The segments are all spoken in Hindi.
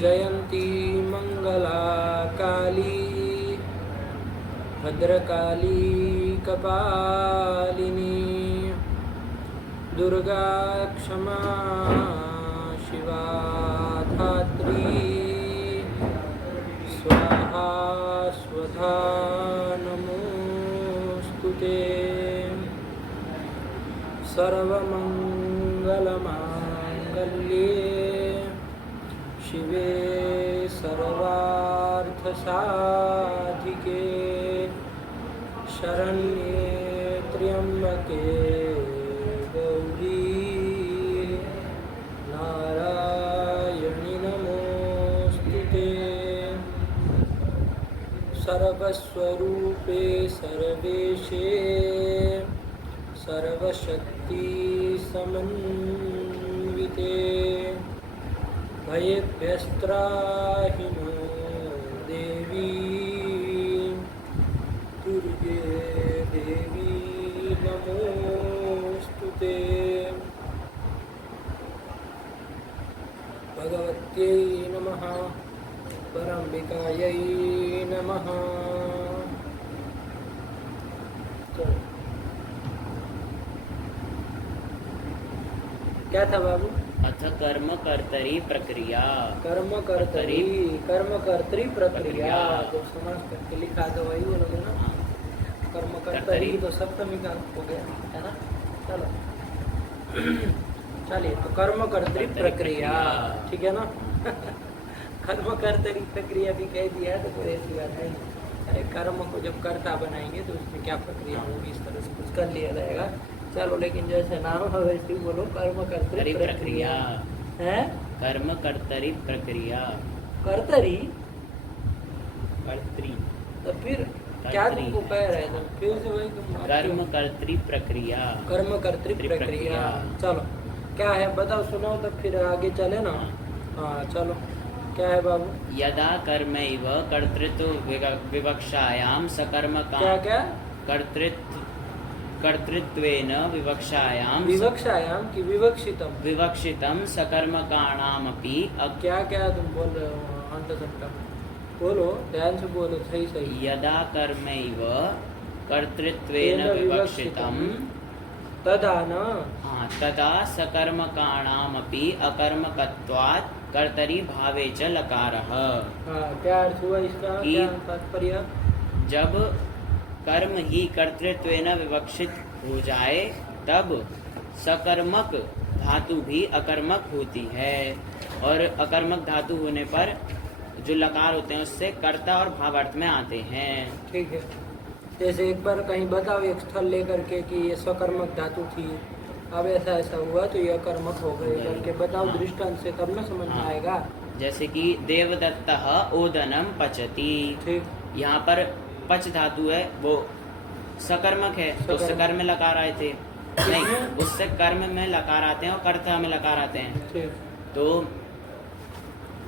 जयंती मंगला काली भद्रकाली कपालिनी दुर्गा क्षमा शिवा धात्री स्वाहा स्वधा नमोस्तुते सर्वमंगलमांगल्ये शिवे सर्वार्थसाधिके शरण्ये त्र्यंबके गौरी नारायणि नमोस्तुते सर्वस्वरूपे सर्वेशे सर्वशक्ति समन्विते भयेभ्यस्त्राहि नो देवी दुर्गे देवी नमोस्तुते भगवत्यै नमः परम्बिकायै नमः। क्या था बाबू? अथ कर्म कर्तरी प्रक्रिया। कर्म कर्तरी प्रक्रिया जो समाज करके लिखा था वही बोलोगे ना। कर्म कर्तरी तो सप्तमी का हो गया है ना। चलो चलिए तो कर्म कर्तरी प्रक्रिया ठीक है ना। कर्म कर्तरी प्रक्रिया भी कह दिया है तो कोई ऐसी बात नहीं। अरे कर्म को जब कर्ता बनाएंगे तो उसमें क्या प्रक्रिया होगी, इस तरह से कुछ कर लिया जाएगा। चलो लेकिन जैसे नाम है वैसे ही बोलो कर्म कर्तरी प्रक्रिया है। कर्म कर्तरी प्रक्रिया कर्तरी कर्तरी तो फिर क्या तुमको कह रहे थे फिर से वही कर्म कर्तरी प्रक्रिया। कर्म कर्तरी प्रक्रिया चलो क्या है बताओ सुनाओ तो फिर आगे चले ना। हाँ चलो क्या है बाबू? यदा कर्मैव कर्तृत्व विवक्षायां सकर्म क्या क्या कर्तृत्वेन विवक्षायां की विवक्षितम सकर्मकाणामपि क्या क्या तुम बोल रहे हो अंत सकता बोलो ध्यान से बोलो सही सही। यदा कर्मैव कर्तृत्वेन विवक्षितं तदा न तदा सकर्मकाणामपि अकर्मकत्वात् कर्तरी भावे च लकारः। क्या अर्थ हुआ इसका? क्या तात्पर्य? जब कर्म ही कर्तृत्वेन विवक्षित हो जाए तब सकर्मक धातु भी अकर्मक होती है और अकर्मक धातु होने पर जो लकार होते हैं उससे कर्ता और भावार्थ में आते हैं। ठीक है जैसे एक बार कहीं बताओ एक स्थल लेकर के कि ये सकर्मक धातु थी अब ऐसा ऐसा हुआ तो ये अकर्मक हो गए करके बताओ दृष्टांत से तब न समझ में आएगा। जैसे कि देवदत्तः ओदनम पचति। ठीक यहाँ पर पच धातु है वो सकर्मक है तो सकर्म में लकार आए थे नहीं उससे कर्म में लकार आते हैं और कर्ता में लकार आते हैं। तो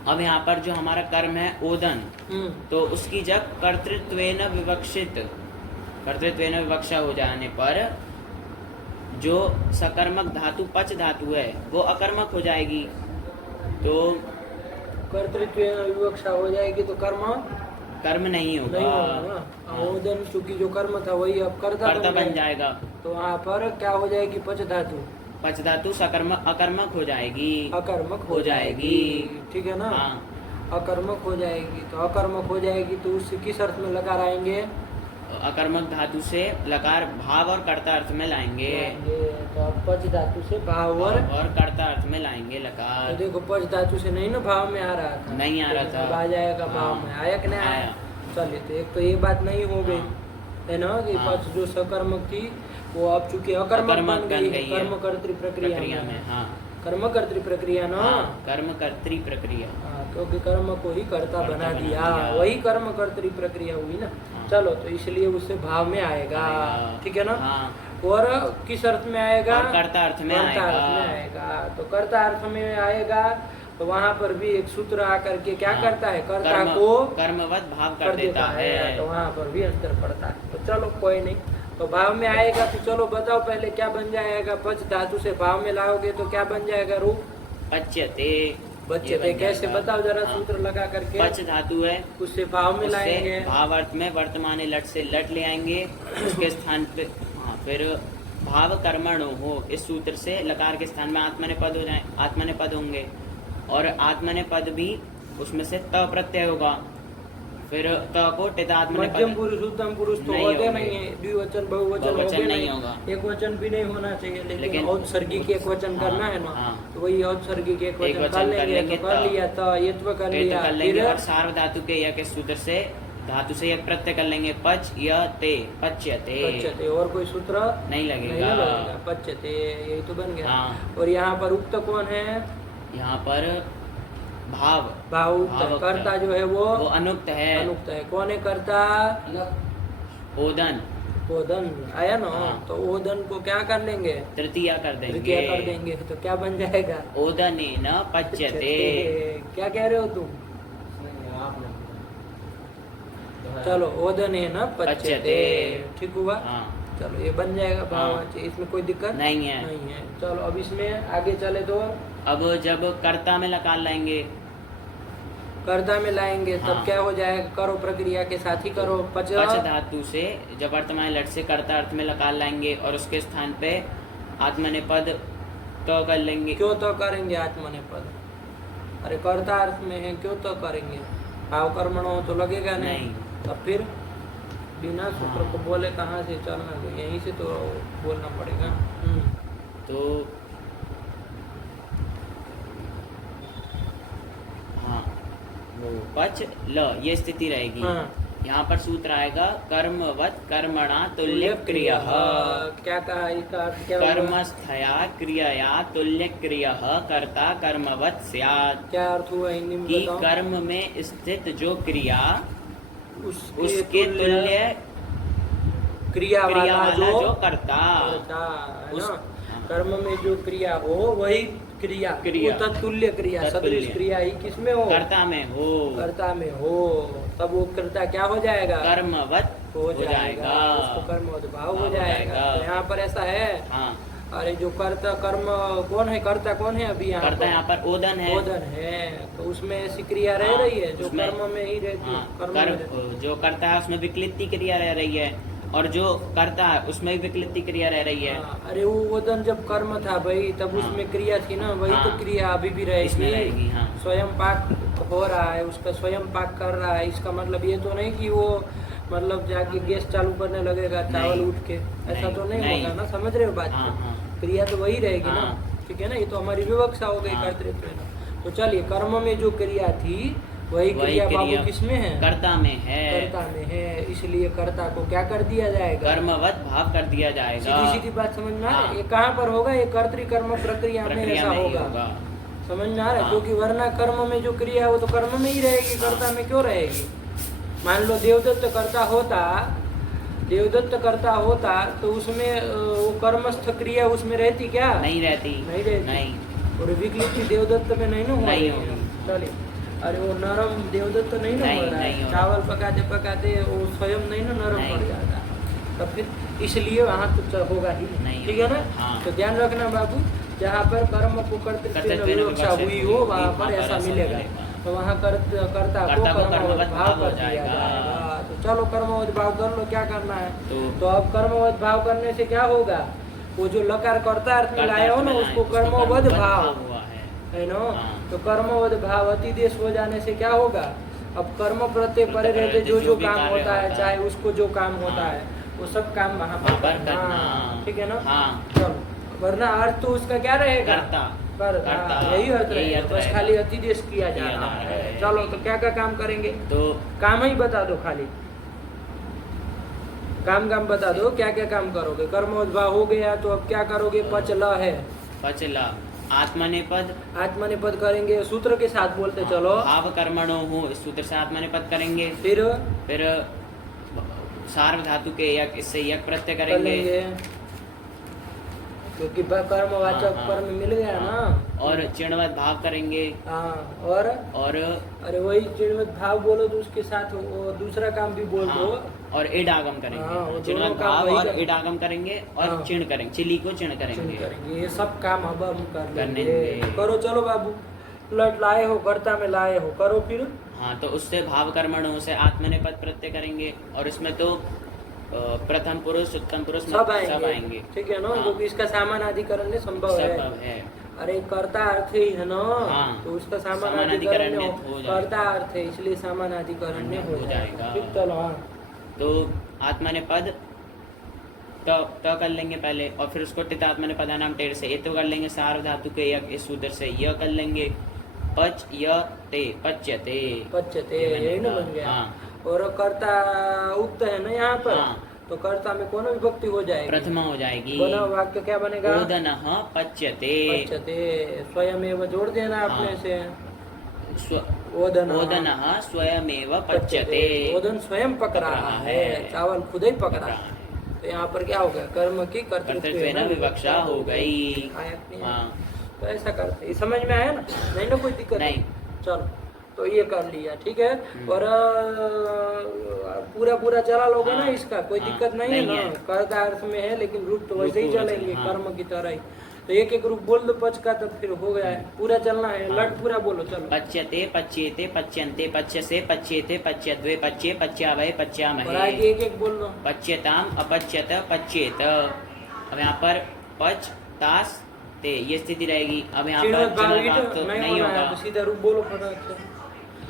अब यहाँ पर जो हमारा कर्म है ओदन तो उसकी जब कर्तृत्वेन विवक्षा हो जाने पर जो सकर्मक धातु पच धातु है वो अकर्मक हो जाएगी। तो कर्तृत्वेन विवक्षा हो जाएगी तो कर्म नहीं होगा ना। ओदन चूंकि जो कर्म था वही अब कर्ता बन जाएगा तो वहाँ पर क्या हो जाएगी? पच धातु अकर्मक हो जाएगी ठीक है ना। अकर्मक हो जाएगी तो अकर्मक हो जाएगी तो उससे किस अर्थ में लकार आएंगे? अकर्मक धातु से लकार भाव और कर्ता अर्थ में लाएंगे तो पच धातु से भाव और कर्ता अर्थ में लाएंगे लकार। तो देखो पच धातु से नहीं ना भाव में आ रहा था नहीं आ रहा था आ जाएगा भाव में आया कि नहीं आया? चलिए तो एक तो ये बात नहीं हो गई है ना कि पच जो सकर्मक थी वो अब चूंकि अकर्मक बन गई कर्म कर्तृ प्रक्रिया में। कर्म कर्तृ प्रक्रिया ना कर्म कर्तृ प्रक्रिया क्योंकि कर्म को ही कर्ता बना दिया वही कर्म कर्तृ प्रक्रिया हुई ना। चलो तो इसलिए उससे भाव में आएगा ठीक है ना। और किस अर्थ में आएगा? कर्ता अर्थ में आएगा तो कर्ता अर्थ में आएगा तो वहाँ पर भी एक सूत्र आकर के क्या करता है? कर्ता को कर्मवत भाव कर देता है तो वहाँ पर भी अंतर पड़ता है। तो चलो कोई नहीं तो भाव में आएगा तो चलो बताओ पहले क्या बन जाएगा? पच धातु से भाव में लाओगे तो क्या बन जाएगा? रूप पच्यते बच्चे ये थे बन कैसे जाएगा। बताओ जरा हाँ। सूत्र लगा करके। पच धातु है, उससे भाव में उससे लाएंगे। भाव अर्थ में वर्तमान लट से लट ले आएंगे उसके स्थान पे। हाँ, फिर भाव कर्मणो हो, इस सूत्र से लकार के स्थान में आत्मनेपद हो जाए, आत्मनेपद होंगे, और आत्मनेपद भी उसमें से त प्रत्यय होगा, फिर त को टित मध्यम आत्मनेपद पुरुष उत्तम पुरुष तो नहीं होते होंगे। नहीं है, द्विवचन बहुवचन बहुवचन होंगे नहीं नहीं, होगा। एक वचन भी नहीं होना चाहिए, लेकिन लेकिन औत्सर्गिक एक वचन हाँ, करना है ना, हाँ। तो वही औत्सर्गिक एक एक वचन वचन कर कर लेंगे लेंगे तो कर तो। लिया, तो यत्व कर ये तो लिया, कर लेंगे, फिर और सार्व धातु के या के सूत्र से धातु से एक प्रत्यय कर लेंगे, पच य ते, पच्यते, पच्यते, और कोई सूत्र नहीं नहीं लगेगा। लगेगा, पच्यते यही तो बन गया। हाँ। और यहाँ पर उक्त कौन है? यहाँ पर भाव भाव उक्त है। भाव उक्त कर्ता है। जो है वो वो अनुक्त है, अनुक्त है। कौन है कर्ता? ओदन, ओदन आया ना, हाँ। तो ओदन को क्या कर लेंगे? तृतीया कर तृतीया कर देंगे, देंगे, तो क्या बन जाएगा? ओदनेन पच्यते। क्या कह रहे हो तुम? चलो ओदन है ना पच्यते, पच्यते। ठीक हुआ। हाँ, चलो ये बन जाएगा भाव, हाँ। इसमें कोई दिक्कत नहीं है। नहीं है। चलो अब इसमें आगे चले तो अब जब कर्ता में लकार लाएंगे, कर्ता में लाएंगे तब हाँ। क्या हो जाएगा? करो प्रक्रिया के साथ ही करो। पच पच धातु से जब वर्तमान लट से कर्ता अर्थ में लकार लाएंगे और उसके स्थान पे आत्मनेपद तो कर लेंगे। क्यों तो करेंगे आत्मनेपद? अरे कर्ता अर्थ में है, क्यों तो करेंगे? भाव कर्मणो तो लगेगा नहीं, तब फिर बिना सूत्र को बोले कहाँ से चलना, तो यहीं से तो बोलना पड़ेगा। तो हाँ, वो पच ल ये स्थिति रहेगी। हाँ। यहाँ पर सूत्र आएगा कर्मवत कर्मणा तुल्य क्रिया, क्या कहा इसका अर्थ क्या होगा? कर्मस्थया क्रियया तुल्य क्रिया कर्ता कर्मवत स्यात्। क्या अर्थ हुआ हिंदी में कि बताओ? कर्म में स्थित जो क्रिया उसके तुल्य क्रिया वाला जो कर्ता कर्ता है उस- ना, हाँ। कर्म में जो क्रिया हो वही क्रिया, क्रिया। वो तत्तुल्य क्रिया, तत्तुल्य। सदृश क्रिया ही किसमें हो? कर्ता में हो, कर्ता में हो, तब वो कर्ता क्या हो जाएगा? कर्मवत हो जाएगा, उसको कर्मवत भाव हो हो जाएगा। जाएगा। तो यहाँ पर ऐसा है। हाँ, अरे जो कर्ता कर्म कौन है? कर्ता कौन है अभी यहाँ कर्ता यहाँ पर ओदन है। बोधन है, तो उसमें ऐसी क्रिया रह हाँ, रही है जो उसमें- कर्म में ही रहती है, हाँ, कर्म में रहती है। जो करता है उसमें विकृति क्रिया रह रही है, और जो करता है उसमें भी विकृति क्रिया रह रही है। हाँ, अरे वो वदन जब कर्म था भाई, तब हाँ। उसमें क्रिया थी ना, वही हाँ। तो क्रिया अभी भी इसमें रहेगी, रहेगी। हाँ। स्वयं पाक हो रहा है, उसका स्वयं पाक कर रहा है, इसका मतलब ये तो नहीं कि वो मतलब जाके गैस चालू करने लगेगा चावल नहीं। उठ के, ऐसा नहीं, तो नहीं नहीं। होगा ना, समझ रहे हो बात हाँ, को? हाँ। क्रिया तो वही रहेगी ना, हाँ। ठीक है ना, ये तो हमारी विवक्षा हो गई हाँ। कर्तृत्व में ना। तो चलिए कर्म में जो क्रिया थी वही क्रिया बाबू किसमें है? कर्ता में है, कर्ता में है, इसलिए कर्ता को क्या कर दिया जाएगा? कर्मवत भाव कर दिया जाएगा। सीधी सीधी बात समझ में आ रहा है? हाँ। ये कहाँ पर होगा? ये कर्तृकर्म प्रक्रिया में प्रक्रिया ऐसा में ही होगा, होगा। समझ में आ रहा है? हाँ। क्योंकि वरना कर्म में जो क्रिया है वो तो कर्म में ही रहेगी, कर्ता में क्यों रहेगी? मान लो देवदत्त कर्ता होता, देवदत्त कर्ता होता तो उसमें वो कर्मस्थ क्रिया उसमें रहती क्या? नहीं रहती, नहीं रहती। नहीं, और विकृति देवदत्त में नहीं ना हो नहीं रही होगी। है। चलिए, अरे वो नरम देवदत्त नहीं ना नहीं, हो रहा नहीं है, हो रहा। चावल पकाते पकाते वो स्वयं नहीं ना नरम नहीं। पड़ जाता, तब फिर इसलिए वहाँ तो होगा ही नहीं। ठीक है ना? हाँ। तो ध्यान रखना बाबू, जहाँ पर कर्म को कर्तृत्व कर्तृत्व में विवक्षा विवक्षा हुई हुई हो हो, वहाँ पर ऐसा मिलेगा, तो वहाँ कर्ता को कर्मवत भाव कर दिया जाएगा। तो चलो कर्मवत भाव कर लो, क्या करना है? तो अब कर्मवत भाव करने से क्या होगा? वो जो लकार कर्ता अर्थ में लाया हो ना, उसको कर्मवत भाव हुआ है ना। हाँ। तो कर्मवद भाव अतिदेश हो जाने से क्या होगा? अब कर्म प्रत्यय परे रहते जो भी काम कार्य होता है, होता चाहे है। उसको जो काम होता हाँ। है वो सब काम वहाँ वहाँ पर पर करना। ठीक है ना? हाँ। चलो, वरना अर्थ तो उसका क्या रहेगा? कर्ता। कर्ता, कर्ता, यही अर्थ यही रहेगा, अर्थ बस रहेगा। खाली अतिदेश किया जा किया रहा जा रहा है। है। चलो, तो क्या क्या काम करेंगे? तो काम ही बता दो, खाली काम बता दो, क्या क्या काम करोगे? कर्मवद भाव हो गया तो अब क्या करोगे? पचला है, पचला आत्मनेपद, आत्मनिपद करेंगे, सूत्र के साथ बोलते चलो। भाव कर्मणो हो, इस सूत्र से आत्मनेपद करेंगे। फिर सार्व धातु के यक, इससे यक प्रत्यय कर करेंगे। लेंगे, क्योंकि कर्मवाचक हाँ, कर्म मिल गया हाँ। ना। और चिणवत भाव करेंगे। हाँ, और अरे वही चिणवत भाव बोलो तो उसके साथ वो दूसरा काम भी बोल दो। हाँ, और इड आगम हाँ, वो करेंगे। दोनों चिणवत काम भाव वही और करेंगे। इड आगम करेंगे और हाँ। चिण करेंगे, चिली को चिण चिन्ह करेंगे। करेंगे, ये सब काम अब हम कर करने लेंगे। देंगे। करो चलो बाबू, लट लाए हो, कर्ता में लाए हो, करो फिर। हाँ, तो उससे भाव कर्मणों से आत्मनेपद प्रत्यय करेंगे, और इसमें तो प्रथम पुरुष उत्तम पुरुष सब सब आएंगे, आएंगे। ठीक है ना, हाँ। क्योंकि इसका सामानाधिकरण में संभव है। अरे कर्ता अर्थ ही है ना, हाँ। तो उसका सामानाधिकरण सामानाधिकरण में में हो जाएगा। कर्ता अर्थ है, इसलिए सामानाधिकरण में हो जाएगा। ठीक, चलो हाँ। तो आत्मनेपद तो कर लेंगे पहले, और फिर उसको टित आत्मनेपदा नाम टेढ़ से ये तो कर लेंगे, सार्व धातु के इस सूत्र से यह कर लेंगे, पच य ते पच्यते, पच्यते यही ना बन गया। हाँ। और कर्ता उक्त है ना यहाँ पर, हाँ। तो कर्ता में कौन विभक्ति हो जाएगी? प्रथमा हो जाएगी। बना वाक्य क्या बनेगा? ओदनः पच्यते। पच्यते स्वयमेव जोड़ देना अपने हाँ। से। ओदनः स्वयमेव पच्यते। ओदन स्वयं पक रहा है, चावल खुद ही पक रहा है। तो यहाँ पर क्या हो गया? कर्म की कर्तृत्वेन विवक्षा हो गई। हाँ। तो ऐसा करते, ये समझ में आया ना? नहीं ना, कोई दिक्कत नहीं। चलो, तो ये कर लिया, ठीक है। और पूरा चला लोगे ना, इसका कोई दिक्कत नहीं है ना, कर्ता अर्थ में है, लेकिन रूप तो वैसे ही चलेंगे कर्म की तरह ही। तो एक एक रूप बोल दो पच का, तब फिर हो गया है, पूरा चलना है। लट पूरा बोलो, चलो। पच्यते पच्येते पच्यन्ते पच्यसे पच्येते पच्यद्वे पच्ये पच्यावय और पच्यामहे। आगे एक एक बोल दो। पच्यताम अपच्यत पच्येत। अब यहाँ पर पच तास ते ये स्थिति रहेगी। अब यहाँ पर जनभाव तो नहीं होगा, तो सीधा रूप बोलो फटाक से।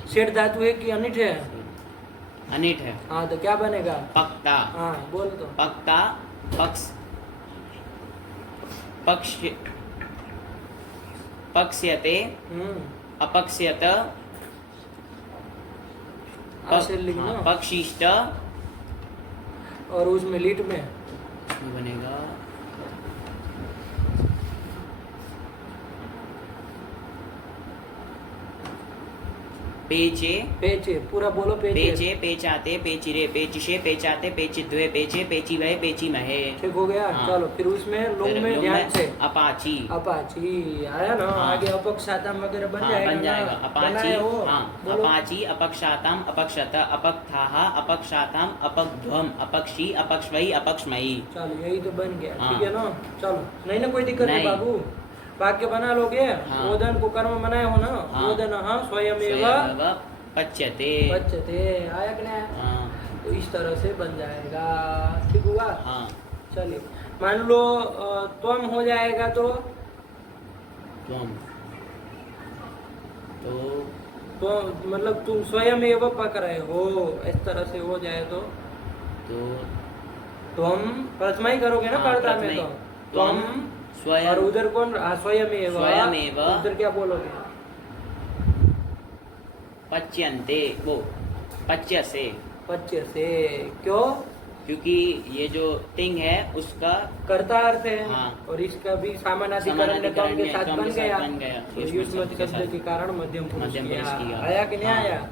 शेर धातु है कि अनिट है? अनिट है। हाँ, तो क्या बनेगा? पक्ता। हाँ, बोल दो। पक्ता पक्ष पक्ष पक्ष्यते अपक्ष्यत ऐसे लिखना। पक्षिष्ट, और उसमें लीट में बनेगा पेचे पेचे, पूरा बोलो। पेचे पेचाते पेचिरे पेचिशे पेचाते पेचिद्वे पेचे पेची वह पेची महे। ठीक हो गया। हाँ। चलो, फिर उसमें लोग में ध्यान से अपाची। अपाची आया ना। हाँ। आगे अपक्षातम वगैरह बन हाँ, जाएगा बन जाएगा। ना? अपाची। बनाए हो? हाँ, बोलो। अपाची अपक्षाताम अपक्षत अपक्थाः अपक्षाताम अपग्ध्वम अपक्षी अपक्ष्वई अपक्ष्मयी। चलो, यही तो बन गया। हाँ। ठीक है ना? चलो, नहीं ना, कोई दिक्कत नहीं नहीं। बाबू। वाक्य बना लोगे। हाँ। ओदन को कर्म बनाए हो ना? हाँ। ओदन स्वयमेव स्वयमेव पच्यते। पच्यते, आया कि नहीं? हाँ। तो इस तरह से बन जाएगा। ठीक हुआ? हाँ। चलिए, मान लो त्वम हो जाएगा तो त्वम, तो मतलब तुम स्वयं एवं पक रहे हो, इस तरह से हो जाए तो त्वम प्रथमा ही करोगे ना? हाँ, कर्ता में प्रथमा तो ही। त्वम स्वयं। और उधर कौन? स्वयमेव। स्वयमेव। उधर क्या बोलोगे? पच्यन्ते, वो पच्य से। पच्य से। क्यों? क्योंकि ये जो तिंग है उसका कर्ता अर्थ है। हाँ। और इसका भी सामानाधिकरण में त्वम के साथ बन गया। तो युष्मत शब्द के कारण मध्यम पुरुष किया। आया कि नहीं आया?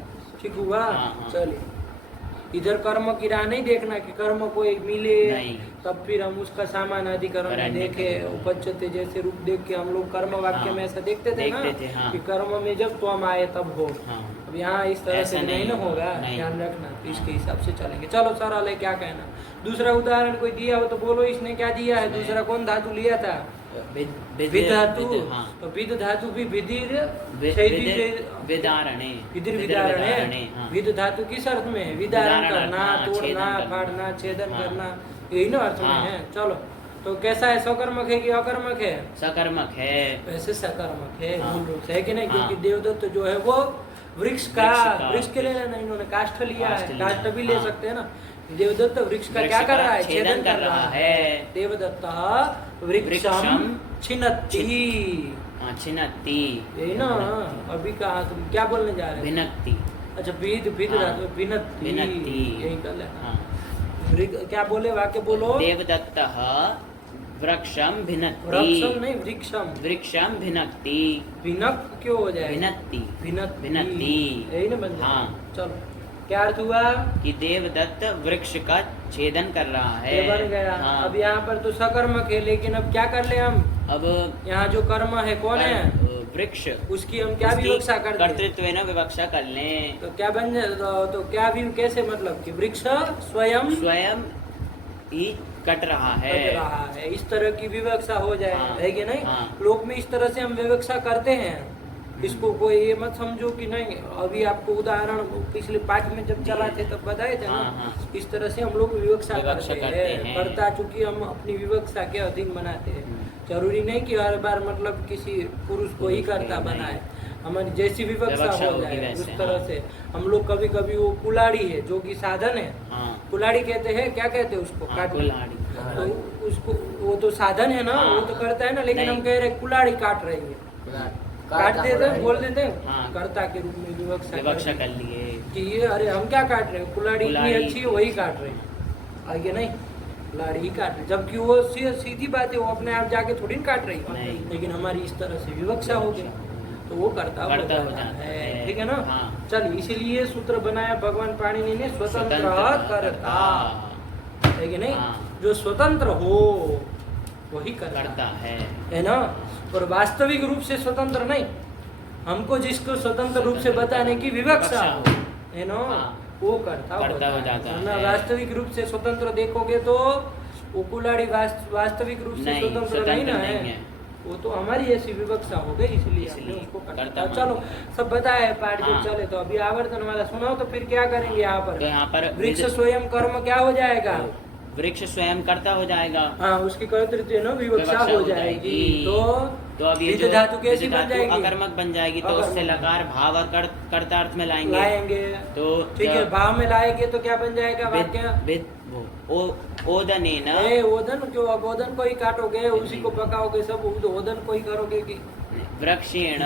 ठीक हुआ? चलिए, इधर कर्म की राह नहीं देखना कि कर्म को एक मिले नहीं। तब फिर हम उसका सामानाधिकरण में देखे। उपच्यते जैसे रूप देख के हम लोग कर्म वाक्य में ऐसा देखते थे ना, कि कर्म में जब त्वम आए तब हो। अब यहाँ इस तरह से नहीं ना होगा, ध्यान रखना। तो इसके हिसाब से चलेंगे। चलो सरल है, क्या कहना। दूसरा उदाहरण कोई दिया हो तो बोलो, इसने क्या दिया है? दूसरा कौन धातु लिया था? विद धातु। तो विद धातु भी विधिर विदारणे। विद धातु किस अर्थ में है? विदारण करना, तोड़ना, फाड़ना, छेदन करना, यही ना अर्थ में है। चलो, तो कैसा है? सकर्मक है कि अकर्मक है? सकर्मक है। वैसे सकर्मक है मूल रूप से, है कि नहीं? क्योंकि देवदत्त जो है वो वृक्ष के लिए ना, इन्होंने काष्ठ लिया है। काष्ठ भी ले सकते हैं ना। देवदत्त वृक्ष का क्या कर रहा है? छेदन कर रहा है। देवदत्त वृक्षम छिन्नति। छिन्नति, यही ना। अभी कहा तुम क्या बोलने जा रहे हो? भिन्नति। अच्छा, विद धातु भिन्नति, यही कर लेना। क्या बोले? वाक्य बोलो। देवदत्तः वृक्षम भिन्नति। वृक्षम नहीं, वृक्षम भिन्नति। भिन्नक क्यों हो जाए? भिन्नति। यही ना बन जाए। चलो, क्या अर्थ हुआ? कि देवदत्त वृक्ष का छेदन कर रहा है। ये बन गया। अब यहाँ पर तो सकर्मक है, लेकिन अब क्या कर ले हम? अब यहाँ जो कर्म है कौन है? वृक्ष। उसकी हम क्या विवक्षा कर दें? कर्तृत्वेन विवक्षा कर लें। तो क्या बन जाए? तो क्या भी कैसे? मतलब कि वृक्ष स्वयं ही कट रहा है। इस तरह की विवक्षा हो जाए, है कि नहीं? लोक में इस तरह से हम विवक्षा करते हैं। इसको कोई ये मत समझो कि नहीं, अभी आपको उदाहरण पिछले पाठ में जब चला थे तब बताए थे ना, हाँ। इस तरह से हम लोग विवक्षा विवक्षा करते करते हैं, हैं। कर्ता चूंकि हम अपनी विवक्षा के अधीन बनाते हैं। जरूरी नहीं कि हर बार मतलब किसी पुरुष को ही कर्ता नहीं। बनाए, हमारी जैसी विवक्षा विवक्षा हो होगी जाए वैसे, उस तरह से। हम लोग कभी कभी वो कुलाड़ी है जो कि साधन है, हाँ। कुलाड़ी कहते हैं, क्या कहते हैं उसको, हाँ, काट कुल्हाड़ी। तो उसको, वो तो साधन है ना, हाँ। वो तो करता है ना, लेकिन नहीं। हम कह रहे हैं कुलाड़ी काट रही है, काट देते हैं, बोल देते हैं हाँ। कर्ता के रूप में विवक्षा कर लिए कि ये अरे हम क्या काट रहे हैं, कुलाड़ी इतनी कुल्हाड़ी। अच्छी है वही काट रहे हैं, आगे नहीं कुल्हाड़ी ही काट रहे, जबकि वो सीधी बात है, वो अपने आप जाके थोड़ी ना काट रही है, नहीं। लेकिन हमारी इस तरह से विवक्षा हो गई तो वो कर्ता हो कर्ता हो जाता जाता है, है। ठीक है ना। हाँ। चलिए, इसीलिए सूत्र बनाया भगवान पाणिनि ने, स्वतंत्र कर्ता, है कि नहीं, हाँ। जो स्वतंत्र हो वही करता करता है ना, और वास्तविक रूप से स्वतंत्र नहीं, हमको जिसको स्वतंत्र रूप से बताने की विवक्षा हो, है ना, हाँ। वो करता हो जाता वरना है। वास्तविक रूप से स्वतंत्र देखोगे तो वो कुलाड़ी वास्तविक रूप से नहीं, स्वतंत्र नहीं ना नहीं है, है। वो तो हमारी ऐसी विवक्षा हो गई, इसलिए हमने उसको करता करता। मान चलो लिया। सब बताया है पाठ जो हाँ। चले, तो अभी आवर्तन वाला सुनाओ, तो फिर क्या करेंगे यहाँ तो यहाँ पर वृक्ष स्वयं कर्म क्या हो जाएगा, वृक्ष स्वयं कर्ता हो जाएगा। हाँ, उसकी कर्तृत्व ना विवक्षा विवक्षा हो हो जाएगी, जाएगी। तो अब ये विध जो धातु कैसी विध बन धातु जाएगी, अकर्मक बन जाएगी, तो उससे अकर्मक। लकार भाव और कर्तार्थ में लाएंगे। लाएंगे, तो ठीक है, जब भाव में लाएंगे तो क्या बन जाएगा वाक्य, ओदनेन ओदन, क्यों अब ओदन को ही काटोगे, उसी को पकाओगे, सब ओदन को ही करोगे कि वृक्षेण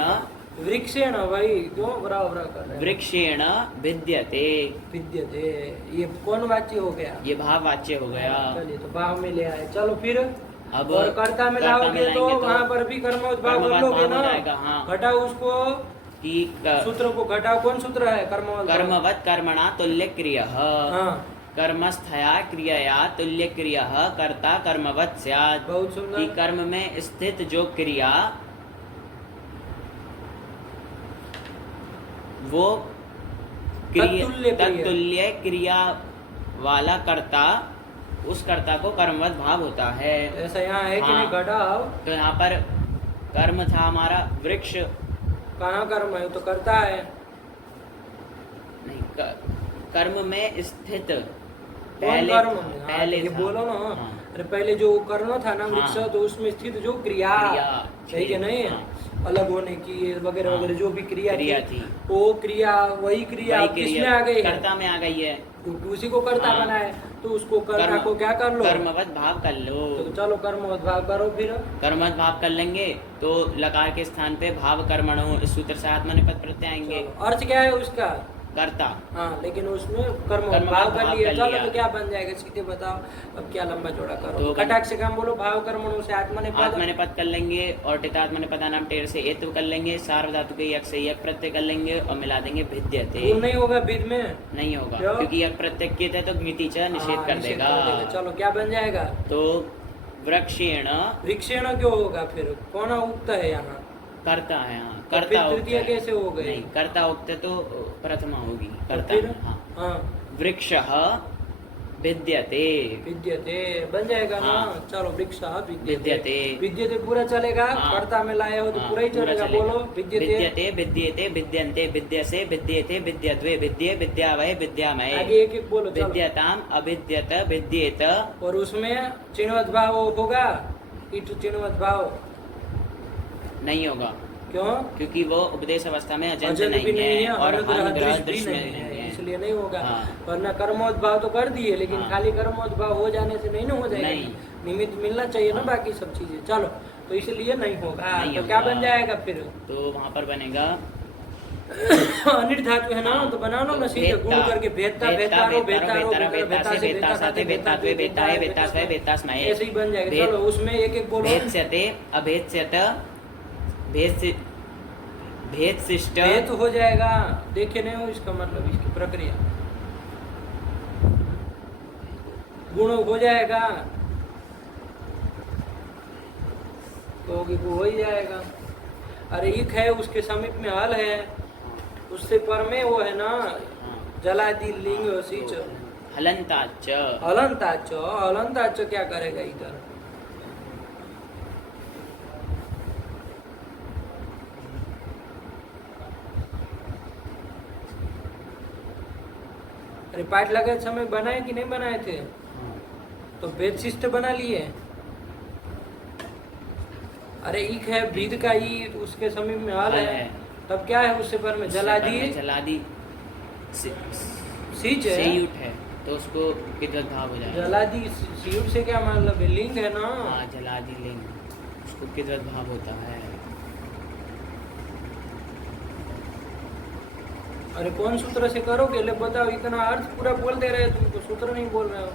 वृक्षेण, भाई क्यों बराबर कर रहे हैं, वृक्षेण विद्यते, विद्यते, ये कौन वाच्य हो गया, ये भाव वाच्य हो गया। चलिए तो भाव में ले आए, चलो फिर अब और कर्ता में कर्ता में लाओगे तो लाएंगे तो वहाँ पर भी कर्मोद्भाव कर कर्मवाद लोगे भाव हो ना, जाएगा, हाँ। घटाओ उसको, कि सूत्र को घटाओ, कौन सूत्र है कर्मोद्भाव, कर्मवत् कर्मणा तुल्य क्रियः, हाँ, कर्मस्थया क्रियया तुल्य क्रियः कर्ता कर्मवत् स्यात्। बहुत कि सुंदर, कर्म में स्थित जो क्रिया वो तत्तुल्य क्रिया वाला कर्ता, उस कर्ता को कर्मवत् भाव होता है। ऐसा यहाँ है कि हाँ। नहीं, घटाओ, तो यहाँ पर कर्म था हमारा वृक्ष, कहाँ कर्म है, तो करता है, नहीं कर्म में स्थित कौन कर्म में, हाँ, पहले ये था। बोलो ना, हाँ। अरे पहले जो करना था ना वृक्ष, हाँ। तो उसमें स्थित जो क्रिया, सही है नहीं, हाँ। अलग होने की वगैरह हाँ। वगैरह जो भी क्रिया थी, वो क्रिया, वही क्रिया किसमें आ गई है, कर्ता में आ गई है, क्योंकि उसी को कर्ता हाँ। बनाए, तो उसको कर्ता को क्या कर लो, कर्मवत् भाव कर लो। तो चलो कर्मोद्भाव करो फिर, कर्मवत् भाव कर लेंगे तो लकार के स्थान पे भाव कर्मणो, इस सूत्र से आत्मनेपद प्रत्यय आएंगे। चलो, अर्थ क्या है उसका, कर्ता, हाँ, लेकिन उसमें कर्म कर्म भाव भाव कर लिया, कर चलो लिया। तो क्या बन जाएगा सीधे बताओ, अब क्या लंबा चौड़ा करो, तो कटाक्ष से काम बोलो, भाव कर्मणों से आत्मनेपद, आत्मनेपद कर लेंगे और टितात्मनेपदा नाम टेर से एत्व कर लेंगे, सार्वधातु के यक से यक प्रत्यय कर लेंगे और मिला देंगे भिद्यते। वो नहीं होगा विद में, नहीं होगा क्यों? क्योंकि यक प्रत्यय कित है तो मिति च निषेध हाँ, कर निषेध देगा। चलो क्या बन जाएगा, तो वृक्षेण वृक्षेण क्यों होगा फिर, कौन उक्त है यहाँ, कर्ता है, हाँ, तो कर्ता फिर उक्त तृतीय है। कैसे हो गई, नहीं, कर्ता उक्त तो प्रथमा होगी, तो कर्ता फिर हाँ। हाँ, वृक्षः विद्यते, विद्यते बन जाएगा ना, हाँ। चलो वृक्ष विद्यते। विद्यते पूरा चलेगा, हाँ। कर्ता में लाए हो तो हाँ, पूरा ही चलेगा, बोलो विद्यते, विद्यते विद्येते विद्यन्ते विद्यसे विद्येते विद्यद्वे विद्ये विद्यावय विद्यामय, आगे एक एक बोलो, चलो। विद्यताम अविद्यत विद्येत, और उसमें चिन्हवत भाव होगा, इट चिन्हवत भाव नहीं होगा क्यों, क्योंकि वो उपदेश अवस्था में अजंत अजंत भी नहीं है और अनुग्रह अनुग्रह दृष्टि भी दृश्य नहीं में है, है। इसलिए नहीं होगा, हाँ। वरना कर्मोद्भाव तो कर दिए, लेकिन हाँ। खाली कर्मोद्भाव हो जाने से नहीं ना हो जाएगा, नहीं। निमित्त मिलना चाहिए ना, हाँ। बाकी सब चीजें, चलो तो इसलिए नहीं होगा, नहीं तो क्या होगा। बन जाएगा फिर, तो वहाँ पर बनेगा अनिट धातु है ना, तो बनाओ ना सीधे गुण करके, भेदता भेदतारो भेदतारो भेदता से भेदता साथे भेदता द्वे भेदता है भेदता स्वय भेदता स्मय, ऐसे ही बन जाएगा, चलो उसमें एक एक बोलो, भेद्यते अभेद्यत भेदशिष्ट भेद हो जाएगा, देखे नहीं हो इसका मतलब, इसकी प्रक्रिया गुण हो जाएगा, तो वो हो ही जाएगा, अरे इक है उसके समीप में हल है, उससे पर में वो है ना, जलादि लिंग सीच हलंताच, हलंताच क्या करेगा इधर, अरे पाठ लगाए समय बनाए कि नहीं बनाए थे? हाँ। तो वेद शिष्ट बना लिए। अरे ईक है ब्रीद का ई, उसके समय में हल है, तब क्या है उससे पर में जलादि जलादि सीच है, सेयुट है तो उसको कितवत भाव हो जाएगा। जलादि सीयुट से क्या मतलब है? लिंग है ना। हाँ जलादि लिंग, उसको कितवत भाव होता है। अरे कौन सूत्र से करोगे? ले बताओ, इतना अर्थ पूरा बोल दे रहे हो, तुमको सूत्र नहीं बोल रहे हो।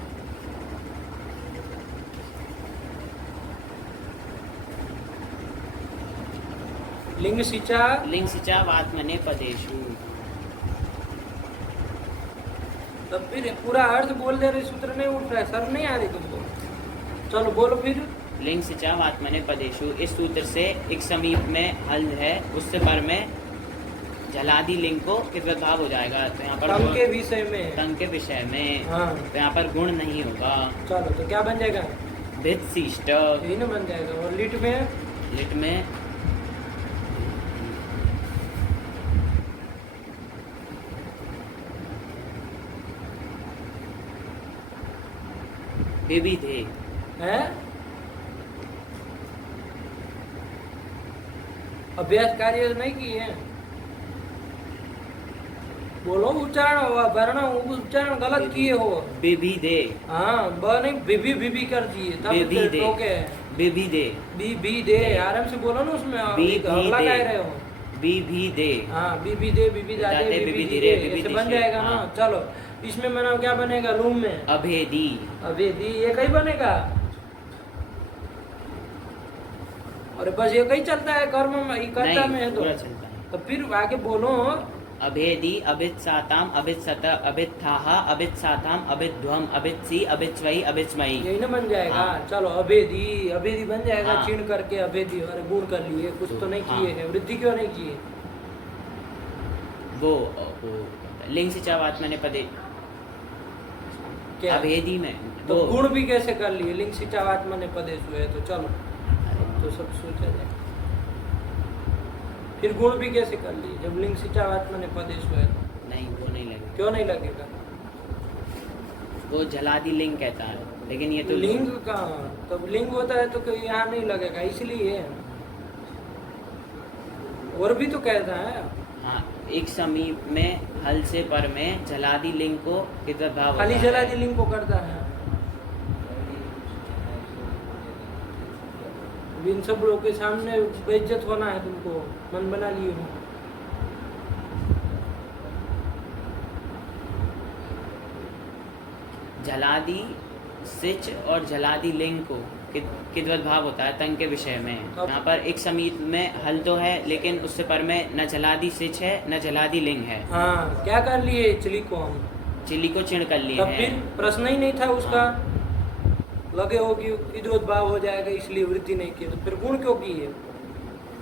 लिंग सिंचा, लिंग सिंचा आत्मने पदेशु। तब फिर पूरा अर्थ बोल दे रहे, सूत्र नहीं उठ रहा है, सर नहीं आ रही तुमको। चलो बोलो फिर। लिंग सिंचा आत्मने पदेशु, इस सूत्र से एक समीप में हल है, उससे पर में जलादि लिंग को कितवत भाव हो जाएगा। तो यहाँ पर तंग के विषय में, तंग के विषय में, हाँ तो यहाँ पर गुण नहीं होगा। चलो तो क्या बन जाएगा? भित शिष्ट। यही ना बन जाएगा। और लिट में, लिट में विविधे है अभ्यास कार्य नहीं किए। बोलो उच्चारण, वर्ण उच्चारण गलत किए हो। विविधे, हाँ ब नहीं बिभी बिभी कर दिए, तब विविधे, ओके। विविधे, बी दे, आराम से बोलो ना उसमें, अगला कह रहे हो। विविधे, हाँ बिभी दे, बिभी दादे, बिभी धीरे, ऐसे बन जाएगा ना। हाँ। चलो इसमें बनाओ, क्या बनेगा? रूम में अभेदी, अभेदी, ये कहीं बनेगा। और बस ये कहीं चलता है कर्म में, कर्ता में है तो। पूरा चलता है। तो फिर आगे बोलो। अभेदी, अभित साताम, अभित सत, अभित थाहा, अभित साताम, अभित ध्वम, अभित सी, अभित स्वई, अभित स्मयी। यही ना बन जाएगा। हाँ। चलो अभेदी, अभेदी बन जाएगा। हाँ। चिन्ह करके अभेदी, और गुण कर लिए, कुछ तो नहीं हाँ। किए हैं। वृद्धि क्यों नहीं किए? वो लिंग सिंचा आत्मने पदे, क्या अभेदी में तो वो गुण भी कैसे कर लिए? लिंग सिंचावात्मा ने पदेशु है तो चलो, तो सब सोचा जाए। फिर गुण भी कैसे कर लिए जब लिंग सिंचावात्मा ने पदेशु है तो? नहीं, वो नहीं लगेगा। क्यों नहीं लगेगा? वो जलादि लिंग कहता है, लेकिन ये तो लिंग कहाँ? तब लिंग होता है तो कोई यहाँ नहीं लगेगा, इसलिए। और भी तो कहता है। हाँ, एक समीप में हल से पर में जलादि लिंग को कितवत भाव होता खाली है। जलादि लिंग को करता है। इन सब लोगों के सामने बेइज्जत होना है तुमको, मन बना लिए हो। जलादि सिच और जलादि लिंग को कितवत भाव होता है तंग के विषय में। यहाँ पर एक समीप में हल तो है, लेकिन उससे पर में न जलादि सिच है न जलादि लिंग है। हाँ, क्या कर लिए चिली को हम? चिली को चिण कर लिए तब हैं। फिर प्रश्न ही नहीं था उसका। लगे हो कि इधोद्भाव हो जाएगा इसलिए वृद्धि नहीं की, तो फिर गुण क्यों किए?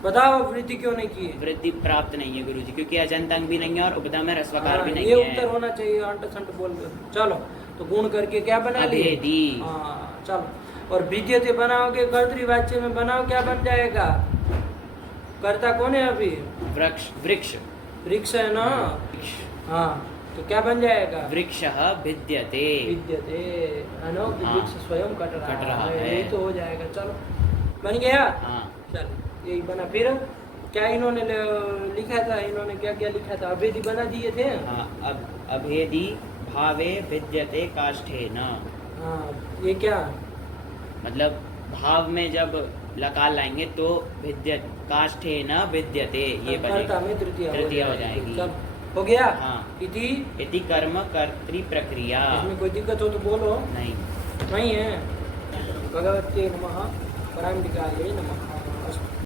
बताओ, वृद्धि क्यों नहीं की? वृद्धि प्राप्त नहीं है गुरुजी, क्योंकि अजंत अंग भी नहीं है और उपधा में रस्वकार भी नहीं ये है। उत्तर होना चाहिए, अंट संट बोल दो। चलो तो गुण करके क्या बना लिए? अभेदी। हाँ चलो, और विद्यते बनाओगे, कर्तृवाच्य में बनाओ, क्या बन जाएगा? कर्ता कौन है अभी? वृक्ष, वृक्ष, वृक्ष है ना। हाँ, तो क्या बन जाएगा? वृक्षः भिद्यते। विद्यते, है ना, कि हाँ। वृक्ष स्वयं कट रहा है, है। यही तो हो जाएगा। चलो बन गया। हाँ, चल यही बना। फिर क्या इन्होंने लिखा था? इन्होंने क्या क्या लिखा था? अभेदी बना दिए थे। हाँ, अब अभेदी भावे भिद्यते काष्ठेन। हाँ, ये क्या? मतलब भाव में जब लकार लाएंगे तो भिद्य काष्ठेन भिद्यते, ये कर्ता बनेगा। में तृतीया तृतीया हो जाएगी। चल हो गया। हाँ। इति, इति कर्म कर्तृ प्रक्रिया। इसमें कोई दिक्कत हो तो बोलो। नहीं। नहीं है। भगवते नमः, पराम्बिकायै नमः।